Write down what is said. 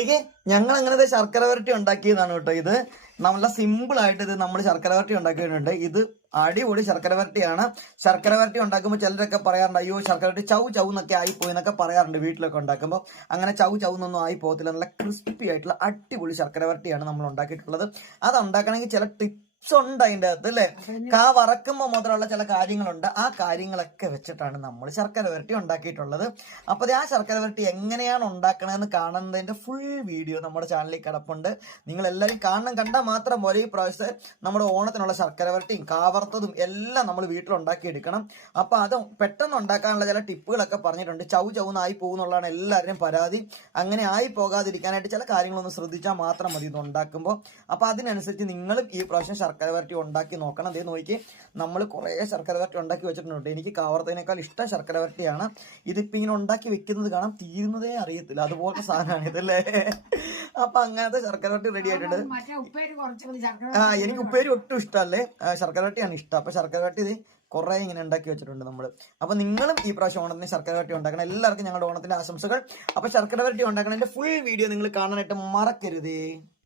എനിക്ക് ഞങ്ങൾ അങ്ങനത്തെ ശർക്കര വരട്ടി ഉണ്ടാക്കിയതാണ് കേട്ടോ. ഇത് നല്ല സിമ്പിൾ ആയിട്ട് ഇത് നമ്മൾ ശർക്കര വരട്ടി ഉണ്ടാക്കിയിട്ടുണ്ട്. ഇത് അടിപൊളി ശർക്കര വരട്ടിയാണ്. ശർക്കര വരട്ടി ഉണ്ടാക്കുമ്പോൾ ചിലരൊക്കെ പറയാറുണ്ട്, അയ്യോ ശർക്കര വരട്ടി ചൗ ചൗ എന്നൊക്കെ ആയിപ്പോയി എന്നൊക്കെ പറയാറുണ്ട് വീട്ടിലൊക്കെ ഉണ്ടാക്കുമ്പോൾ. അങ്ങനെ ചൗ ചൗ എന്നൊന്നും ആയി പോകത്തില്ല. നല്ല ക്രിസ്പി ആയിട്ടുള്ള അടിപൊളി ശർക്കര വരട്ടിയാണ് നമ്മൾ ഉണ്ടാക്കിയിട്ടുള്ളത്. അത് ഉണ്ടാക്കണമെങ്കിൽ ചില ടിപ്സ് ഉണ്ട് അതിൻ്റെ അകത്ത് അല്ലേ. കാ വറക്കുമ്പോൾ മുതലുള്ള ചില കാര്യങ്ങളുണ്ട്. ആ കാര്യങ്ങളൊക്കെ വെച്ചിട്ടാണ് നമ്മൾ ശർക്കര വരട്ടി ഉണ്ടാക്കിയിട്ടുള്ളത്. അപ്പോൾ ആ ശർക്കര വരട്ടി എങ്ങനെയാണ് ഉണ്ടാക്കണമെന്ന് കാണുന്നതിന്റെ ഫുൾ വീഡിയോ നമ്മുടെ ചാനലിൽ കിടപ്പുണ്ട്. നിങ്ങൾ എല്ലാവരും കാണണം. കണ്ടാൽ മാത്രം പോലെ ഈ പ്രാവശ്യത്തെ നമ്മുടെ ഓണത്തിനുള്ള ശർക്കര വരട്ടിയും കാവറുത്തതും എല്ലാം നമ്മൾ വീട്ടിൽ ഉണ്ടാക്കിയെടുക്കണം. അപ്പോൾ അത് പെട്ടെന്ന് ഉണ്ടാക്കാനുള്ള ചില ടിപ്പുകളൊക്കെ പറഞ്ഞിട്ടുണ്ട്. ചൗ ചൗന്നായി പോകുന്നുള്ളതാണ് എല്ലാവരുടെയും പരാതി. അങ്ങനെ ആയി പോകാതിരിക്കാനായിട്ട് ചില കാര്യങ്ങളൊന്ന് ശ്രദ്ധിച്ചാൽ മാത്രം മതി ഇത് ഉണ്ടാക്കുമ്പോൾ. അപ്പോൾ അതിനനുസരിച്ച് നിങ്ങളും ഈ പ്രാവശ്യം ശർക്കര വരട്ടി ഉണ്ടാക്കി നോക്കണം. അതേ നോക്കി നമ്മൾ കുറേ ശർക്കര വരട്ടി ഉണ്ടാക്കി വെച്ചിട്ടുണ്ട്. എനിക്ക് കാവറത്തതിനേക്കാൾ ഇഷ്ടം ശർക്കര വരട്ടിയാണ്. ഇതിപ്പോൾ ഇങ്ങനെ ഉണ്ടാക്കി വെക്കുന്നത് കാണാം, തീരുന്നതേ അറിയത്തില്ല. അതുപോലത്തെ സാധനമാണ് ഇതല്ലേ. അപ്പൊ അങ്ങനത്തെ ശർക്കര വരട്ടി റെഡി ആയിട്ടുണ്ട്. എനിക്ക് ഉപ്പേരി ഒട്ടും ഇഷ്ടമല്ലേ, ശർക്കര വരട്ടിയാണ് ഇഷ്ടം. അപ്പൊ ശർക്കര വരട്ടി ഇത് കുറെ ഇങ്ങനെ ഉണ്ടാക്കി വെച്ചിട്ടുണ്ട് നമ്മൾ. അപ്പൊ നിങ്ങളും ഈ പ്രാവശ്യം ഓണത്തിന് ശർക്കര വരട്ടി ഉണ്ടാക്കണം. എല്ലാവർക്കും ഞങ്ങളുടെ ഓണത്തിന്റെ ആശംസകൾ. അപ്പൊ ശർക്കര വരട്ടി ഉണ്ടാക്കണതിന്റെ ഫുൾ വീഡിയോ നിങ്ങൾ കാണാനായിട്ട് മറക്കരുതേ.